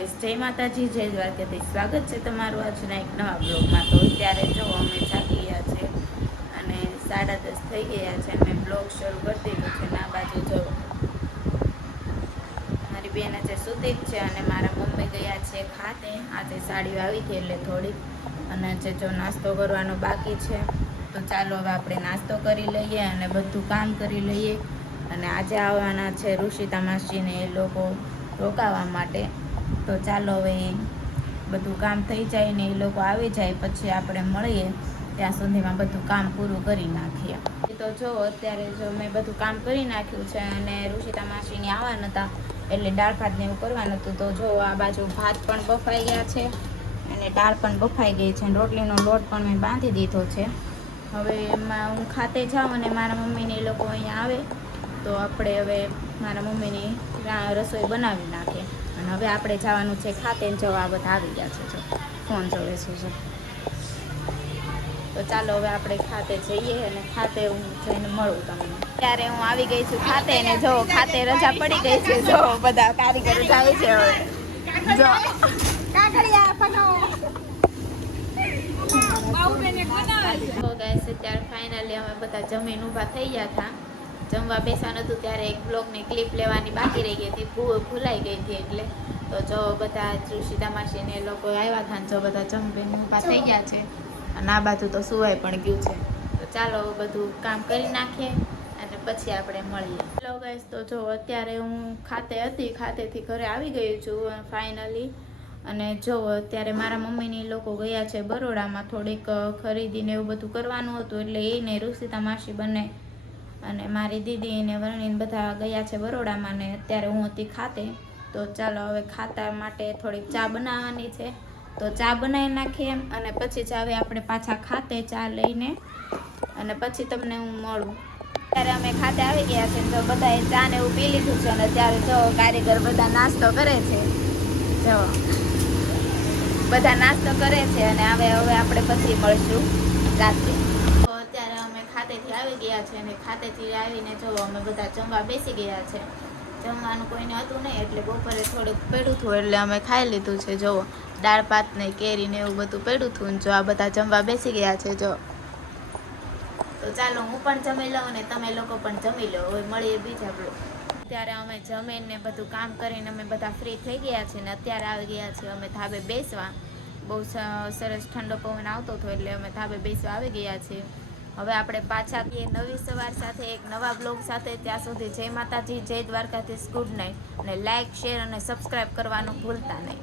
Guys, જય માતાજી, જય દ્વારકાધીશ। સ્વાગત છે તમારું આજના એક નવા બ્લોગમાં। તો અત્યારે જો અમે જાગી ગયા છે અને 10:30 થઈ ગયા છે અને બ્લોગ શરૂ કરી દીધો છે। ના બાજુ જો મારી બેન આજે સૂતી જ છે અને મારા મમ્મી ગયા છે ખાતે। આજે સાડીઓ આવી હતી એટલે થોડીક, અને આજે જો નાસ્તો કરવાનો બાકી છે। તો ચાલો હવે આપણે નાસ્તો કરી લઈએ અને બધું કામ કરી લઈએ। અને આજે આવવાના છે ઋષિતા માસીને એ લોકો રોકાવા માટે। તો ચાલો હવે બધું કામ થઈ જાય ને એ લોકો આવી જાય પછી આપણે મળીએ, ત્યાં સુધીમાં બધું કામ પૂરું કરી નાખીએ। તો જો અત્યારે જો મેં બધું કામ કરી નાખ્યું છે અને ઋષિતા માસીની આવવા નતા એટલે દાળ ભાત ને એવું કરવાનું હતું। તો જો આ બાજુ ભાત પણ બફાઈ ગયા છે અને દાળ પણ બફાઈ ગઈ છે અને રોટલીનો લોટ પણ મેં બાંધી દીધો છે। હવે એમાં હું ખાતે જાઉં અને મારા મમ્મીને એ લોકો અહીંયા આવે તો આપણે હવે મારા મમ્મીની રસોઈ બનાવી નાખે અને હવે આપણે જવાનું છે ખાતે। જો આ બધા આવી ગયા છે, જો ફોન જોવે છે જો। તો ચાલો હવે આપણે ખાતે જઈએ અને ખાતે હું જઈને મળું તમને। ત્યારે હું આવી ગઈ છું ખાતે ને જો ખાતે રજા પડી ગઈ છે, જો બધા કારીગરો જાય છે હવે જો તો ગાઈસ અત્યારે ફાઇનલી અમે બધા જમીન ઊભા થઈ ગયા હતા। જમવા બેસવાનું હતું ત્યારે એક બ્લોગની ક્લિપ લેવાની બાકી રહી ગઈ હતી, ભૂલાઈ ગઈ હતી એટલે। તો જો બધા ઋષિતા માસીને એ લોકો આવ્યા હતા, જો બધા જમીન ઊભા થઈ ગયા છે અને આ બાજુ તો સુવાઈ પણ ગયું છે। તો ચાલો બધું કામ કરી નાખીએ અને પછી આપણે મળીએ। હેલો ગાઈસ, તો જો અત્યારે હું ખાતે હતી, ખાતેથી ઘરે આવી ગઈ છું ફાઇનલી। અને જો અત્યારે મારા મમ્મીને લોકો ગયા છે બરોડામાં, થોડીક ખરીદીને એવું બધું કરવાનું હતું એટલે એને ઋષિતા માસી બંને અને મારી દીદી ને વર્ણીને બધા ગયા છે બરોડામાં ને અત્યારે હું હતી ખાતે। તો ચાલો હવે ખાતા માટે થોડીક ચા બનાવવાની છે, તો ચા બનાવી નાખીએ અને પછી જ આવે આપણે પાછા ખાતે ચા લઈને અને પછી તમને હું મળું। ત્યારે અમે ખાતે આવી ગયા છે, તો બધાએ ચા ને એવું પી લીધું છે અને અત્યારે જો કારીગર બધા નાસ્તો કરે છે, જો બધા નાસ્તો કરે છે અને હવે આપણે પછી મળશું રાત્રે। તો અત્યારે અમે ખાતેથી આવી ગયા છે અને ખાતેથી આવીને જો અમે બધા જમવા બેસી ગયા છે। જમવાનું કોઈને હતું નહીં એટલે બપોરે થોડુંક પડ્યું હતું એટલે અમે ખાઈ લીધું છે। જો દાળ ભાત ને કેરી ને એવું બધું પડ્યું હતું, જો આ બધા જમવા બેસી ગયા છે જો। તો ચાલો હું પણ જમી લઉં અને તમે લોકો પણ જમી લો, હવે મળીએ બીજા બ્લોગ। અત્યારે અમે જમીને બધું કામ કરીને અમે બધા ફ્રી થઈ ગયા છે ને અત્યારે આવી ગયા છીએ અમે ધાબે બેસવા। બહુ સરસ ઠંડો પવન આવતો હતો એટલે અમે ધાબે બેસવા આવી ગયા છીએ। હવે આપણે પાછા નવી સવાર સાથે એક નવા બ્લોગ સાથે, ત્યાં સુધી જય માતાજી, જય દ્વારકાધીશ, ગુડ નાઇટ। અને લાઇક, શેર અને સબસ્ક્રાઈબ કરવાનું ભૂલતા નહીં।